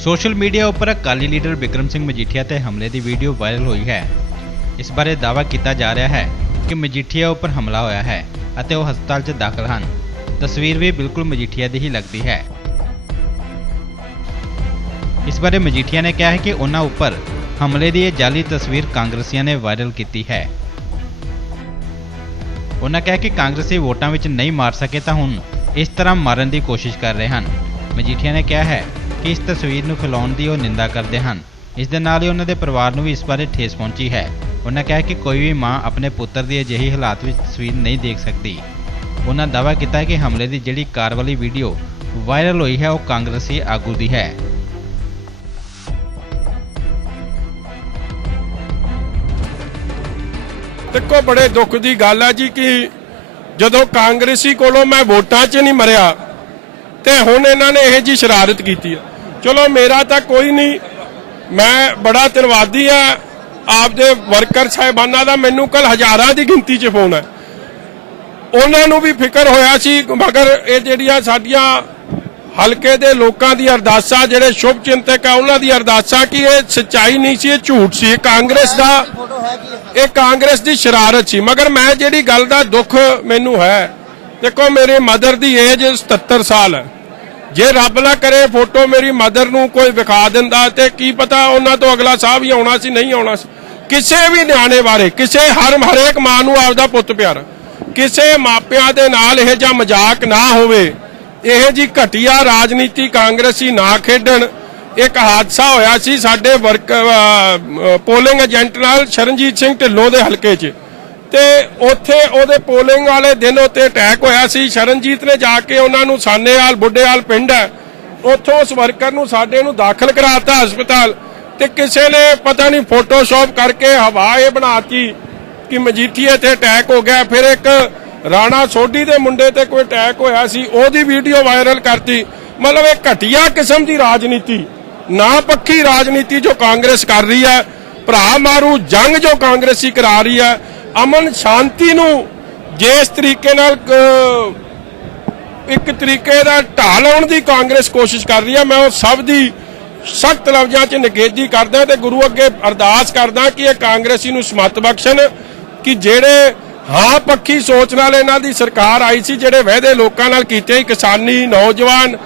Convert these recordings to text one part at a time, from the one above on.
Social media ਉੱਪਰ Akali leader Vikram Singh Majithia ਤੇ ਹਮਲੇ ਦੀ ਵੀਡੀਓ ਵਾਇਰਲ ਹੋਈ ਹੈ। ਇਸ ਬਾਰੇ ਦਾਅਵਾ ਕੀਤਾ ਜਾ ਰਿਹਾ ਹੈ ਕਿ ਮਜੀਠੀਆ ਉੱਪਰ ਹਮਲਾ ਹੋਇਆ ਹੈ ਅਤੇ ਉਹ ਹਸਪਤਾਲ 'ਚ ਦਾਖਲ ਹਨ। ਤਸਵੀਰ ਵੀ ਬਿਲਕੁਲ ਮਜੀਠੀਆ ਦੀ ਹੀ ਲੱਗਦੀ ਹੈ। ਇਸ ਬਾਰੇ ਮਜੀਠੀਆ ਨੇ ਕਿਹਾ ਹੈ ਕਿ ਉਹਨਾਂ ਉੱਪਰ ਹਮਲੇ ਦੀ ਇਹ ਜਾਲੀ ਤਸਵੀਰ ਕਾਂਗਰਸੀਆਂ ਨੇ ਵਾਇਰਲ ਕੀਤੀ ਹੈ। ਉਹਨਾਂ ਕਿਹਾ ਕਿ ਕਾਂਗਰਸੀ ਵੋਟਾਂ ਵਿੱਚ ਨਹੀਂ ਮਾਰ ਸਕੇ ਤਾਂ ਹੁਣ ਇਸ ਤਰ੍ਹਾਂ ਮਾਰਨ ਦੀ ਕੋਸ਼ਿਸ਼ ਕਰ ਰਹੇ ਹਨ। ਮਜੀਠੀਆ ਨੇ ਕਿਹਾ ਹੈ ਕਿ ਇਸ ਤਸਵੀਰ ਨੂੰ ਫੈਲਾਉਣ ਦੀ ਉਹ ਨਿੰਦਾ ਕਰਦੇ ਹਨ। ਇਸ ਦੇ ਨਾਲ ਹੀ ਉਹਨਾਂ ਦੇ ਪਰਿਵਾਰ ਨੂੰ ਵੀ ਇਸ ਬਾਰੇ ਠੇਸ ਪਹੁੰਚੀ ਹੈ। ਉਹਨਾਂ ਕਿਹਾ ਕਿ ਕੋਈ ਵੀ ਮਾਂ ਆਪਣੇ ਪੁੱਤਰ ਦੀ ਅਜਿਹੀ ਹਾਲਾਤ ਵਿੱਚ ਤਸਵੀਰ ਨਹੀਂ ਦੇਖ ਸਕਦੀ। ਉਹਨਾਂ ਦਾਅਵਾ ਕੀਤਾ ਕਿ ਹਮਲੇ ਦੀ ਜਿਹੜੀ ਕਾਰ ਵਾਲੀ ਵੀਡੀਓ ਵਾਇਰਲ ਹੋਈ ਹੈ, ਉਹ ਕਾਂਗਰਸੀ ਆਗੂ ਦੀ ਹੈ। ਦੇਖੋ, ਬੜੇ ਦੁੱਖ ਦੀ ਗੱਲ ਹੈ ਜੀ ਕਿ ਜਦੋਂ ਕਾਂਗਰਸੀ ਕੋਲੋਂ ਮੈਂ ਵੋਟਾਂ 'ਚ ਨਹੀਂ ਮਰਿਆ ਤੇ ਹੁਣ ਇਹਨਾਂ ਨੇ ਇਹ ਜੀ ਸ਼ਰਾਰਤ ਕੀਤੀ ਹੈ। ਚਲੋ ਮੇਰਾ ਤਾਂ ਕੋਈ ਨਹੀਂ, ਮੈਂ ਬੜਾ ਧੰਨਵਾਦੀ ਆ ਆਪਦੇ ਵਰਕਰ ਸਾਹਿਬਾਨਾਂ ਦਾ ਮੈਨੂੰ ਕੱਲ ਹਜ਼ਾਰਾਂ ਦੀ ਗਿਣਤੀ 'ਚ ਫੋਨ ਹੈ। ਉਹਨਾਂ ਨੂੰ ਵੀ ਫਿਕਰ ਹੋਇਆ ਸੀ, ਮਗਰ ਇਹ ਜਿਹੜੀਆਂ ਸਾਡੀਆਂ ਹਲਕੇ ਦੇ ਲੋਕਾਂ ਦੀ ਅਰਦਾਸਾਂ, ਜਿਹੜੇ ਸ਼ੁਭ ਚਿੰਤਕ ਆ, ਉਹਨਾਂ ਦੀ ਅਰਦਾਸਾਂ ਕਿ ਇਹ ਸੱਚਾਈ ਨਹੀਂ ਸੀ, ਇਹ ਝੂਠ ਸੀ? ਇਹ ਕਾਂਗਰਸ ਦਾ ਇਹ ਕਾਂਗਰਸ ਦੀ ਸ਼ਰਾਰਤ ਸੀ। ਮਗਰ ਮੈਂ ਜਿਹੜੀ ਗੱਲ ਦਾ ਦੁੱਖ ਮੈਨੂੰ ਹੈ ਦੇਖੋ, ਮੇਰੇ ਮਦਰ ਦੀ ਏਜ 77 ਸਾਲ ਹੈ। ਜੇ ਰੱਬ ਨਾ ਕਰੇ ਫੋਟੋ ਮੇਰੀ ਮਦਰ ਨੂੰ ਕੋਈ ਵਿਖਾ ਦਿੰਦਾ ਤੇ ਕੀ ਪਤਾ ਉਹਨਾਂ ਤੋਂ ਅਗਲਾ ਸਾਹ ਵੀ ਆਉਣਾ ਸੀ, ਨਹੀਂ ਆਉਣਾ ਸੀ। ਕਿਸੇ ਵੀ ਨਿਆਣੇ ਬਾਰੇ, ਕਿਸੇ ਹਰ ਹਰੇਕ ਮਾਂ ਨੂੰ ਆਪਦਾ ਪੁੱਤ ਪਿਆਰਾ। ਕਿਸੇ ਮਾਪਿਆਂ ਦੇ ਨਾਲ ਇਹ ਜਿਹਾ ਮਜ਼ਾਕ ਨਾ ਹੋਵੇ, ਇਹ ਜੀ ਘਟੀਆ ਰਾਜਨੀਤੀ ਕਾਂਗਰਸੀ ਨਾ ਖੇਡਣ। ਇੱਕ ਹਾਦਸਾ ਹੋਇਆ ਸੀ ਸਾਡੇ ਵਰਕ ਪੋਲਿੰਗ ਏਜੰਟ ਨਾਲ ਸ਼ਰਨਜੀਤ ਸਿੰਘ ਢਿੱਲੋਂ ਦੇ ਹਲਕੇ 'ਚ। ਤੇ ਉੱਥੇ ਉਹਦੇ ਪੋਲਿੰਗ ਵਾਲੇ ਦਿਨ ਉੱਤੇ ਅਟੈਕ ਹੋਇਆ ਸੀ। ਸ਼ਰਨਜੀਤ ਨੇ ਜਾ ਕੇ ਉਹਨਾਂ ਨੂੰ ਸਾਨੇਵਾਲ, ਬੁੱਢੇਵਾਲ ਪਿੰਡ ਹੈ ਉੱਥੋਂ ਉਸ ਵਰਕਰ ਨੂੰ ਸਾਡੇ ਨੂੰ ਦਾਖਲ ਕਰਾਤਾ ਹਸਪਤਾਲ ਤੇ ਕਿਸੇ ਨੇ ਪਤਾ ਨਹੀਂ ਫੋਟੋਸ਼ਾਪ ਕਰਕੇ ਹਵਾ ਇਹ ਬਣਾਤੀ ਕਿ ਮਜੀਠੀਏ ਤੇ ਅਟੈਕ ਹੋ ਗਿਆ। ਫਿਰ ਇੱਕ ਰਾਣਾ ਸੋਢੀ ਦੇ ਮੁੰਡੇ ਤੇ ਕੋਈ ਅਟੈਕ ਹੋਇਆ ਸੀ, ਉਹਦੀ ਵੀਡੀਓ ਵਾਇਰਲ ਕਰਤੀ। ਮਤਲਬ ਇਹ ਘਟੀਆ ਕਿਸਮ ਦੀ ਰਾਜਨੀਤੀ ਨਾ ਪੱਖੀ ਰਾਜਨੀਤੀ ਜੋ ਕਾਂਗਰਸ ਕਰ ਰਹੀ ਹੈ। ਭਰਾ ਮਾਰੂ ਜੰਗ ਜੋ ਕਾਂਗਰਸੀ ਕਰਾ ਰਹੀ ਹੈ। ਅਮਨ ਸ਼ਾਂਤੀ ਨੂੰ ਜਿਸ ਤਰੀਕੇ ਨਾਲ ਇੱਕ ਤਰੀਕੇ ਦਾ ਢਾਲ ਲਾਉਣ ਦੀ ਕਾਂਗਰਸ ਕੋਸ਼ਿਸ਼ ਕਰ ਰਹੀ ਹੈ ਮੈਂ ਉਹ ਸਭ ਦੀ ਸਖਤ ਲਫ਼ਜ਼ਾਂ 'ਚ ਨਿਖੇਧੀ ਕਰਦਾ ਤੇ ਗੁਰੂ ਅੱਗੇ ਅਰਦਾਸ ਕਰਦਾ ਕਿ ਇਹ ਕਾਂਗਰਸੀ ਨੂੰ ਸਮਤ ਬਖਸ਼ਣ ਕਿ ਜਿਹੜੇ ਹਾਂ ਪੱਖੀ ਸੋਚ ਨਾਲ ਇਹਨਾਂ ਦੀ ਸਰਕਾਰ ਆਈ ਸੀ, ਜਿਹੜੇ ਵਾਅਦੇ ਲੋਕਾਂ ਨਾਲ ਕੀਤੇ, ਕਿਸਾਨੀ, ਨੌਜਵਾਨ,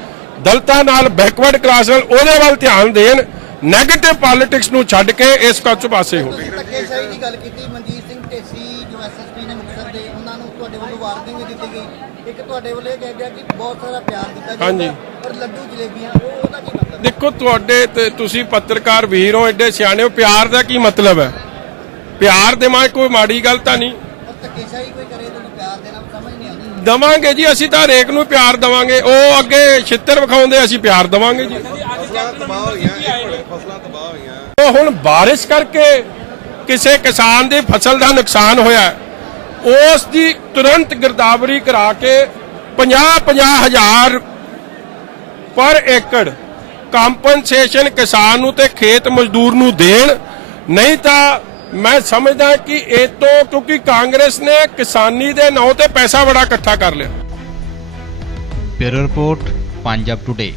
ਦਲਤਾਂ ਨਾਲ ਬੈਕਵਰਡ ਕਲਾਸ ਨਾਲ, ਉਹਦੇ ਵੱਲ ਧਿਆਨ ਦੇਣ ਨੈਗੇਟਿਵ ਪੋਲਿਟਿਕਸ ਨੂੰ ਛੱਡ ਕੇ ਇਸ ਕੱਚ ਪਾਸੇ ਹੋ ਤੁਸੀਂ ਧੱਕੇਸ਼ਾਹੀ ਦੀ ਗੱਲ ਕੀਤੀ ਮਨਜੀਤ ਸਿੰਘ ਢੇਸੀ ਜੋ ਐਸਐਸਪੀ ਨੇ ਮੁਕਤਸਰ ਦੇ ਉਹਨਾਂ ਨੂੰ ਤੁਹਾਡੇ ਵੱਲੋਂ ਵਾਰਨਿੰਗ ਦਿੱਤੀ ਗਈ ਇੱਕ ਤੁਹਾਡੇ ਵੱਲੋਂ ਇਹ ਕਿਹਾ ਗਿਆ ਕਿ ਬਹੁਤ ਸਾਰਾ ਪਿਆਰ ਦਿੱਤਾ ਗਿਆ ਹਾਂਜੀ। ਪਰ ਲੱਡੂ ਜਲੇਬੀਆਂ ਉਹ ਉਹਦਾ ਕੀ ਮਤਲਬ? ਦੇਖੋ ਤੁਹਾਡੇ ਤੇ ਤੁਸੀਂ ਪੱਤਰਕਾਰ ਵੀਰ ਹੋ ਐਡੇ ਸਿਆਣੇ ਹੋ ਪਿਆਰ ਦਾ ਕੀ ਮਤਲਬ ਹੈ? ਪਿਆਰ ਦੇ ਮਾਂ ਕੋਈ ਮਾੜੀ ਗੱਲ ਤਾਂ ਨਹੀਂ। ਪਰ ਧੱਕੇਸ਼ਾਹੀ ਕੋਈ ਕਰੇ ਤੁਹਾਨੂੰ ਪਿਆਰ ਦੇਣਾ ਸਮਝ ਨਹੀਂ ਆਉਂਦੀ। ਦਵਾਂਗੇ ਜੀ ਅਸੀਂ ਤਾਂ ਹਰੇਕ ਨੂੰ ਪਿਆਰ ਦਵਾਂਗੇ। ਉਹ ਅੱਗੇ ਛਿੱਤਰ ਵਿਖਾਉਂਦੇ ਅਸੀਂ ਪਿਆਰ ਦਵਾਂਗੇ ਜੀ। ਉਹ ਹੁਣ ਬਾਰਿਸ਼ ਕਰਕੇ ਕਿਸੇ ਕਿਸਾਨ ਦੀ ਫਸਲ ਦਾ ਨੁਕਸਾਨ ਹੋਇਆ ਹੈ, ਉਸ ਦੀ ਤੁਰੰਤ ਗਿਰਦਾਵਰੀ ਕਰਾ ਕੇ 50-50 ਹਜ਼ਾਰ ਪਰ ਏਕੜ ਕੰਪਨਸੇਸ਼ਨ ਕਿਸਾਨ ਨੂੰ ਤੇ ਖੇਤ ਮਜ਼ਦੂਰ ਨੂੰ ਦੇਣ। ਨਹੀਂ ਤਾਂ ਮੈਂ ਸਮਝਦਾ ਕਿ ਇਹ ਤੋਂ ਕਿਉਂਕਿ ਕਾਂਗਰਸ ਨੇ ਕਿਸਾਨੀ ਦੇ ਨਾਂ ਤੇ ਪੈਸਾ ਬੜਾ ਇਕੱਠਾ ਕਰ ਲਿਆ। Bureau report, Punjab today.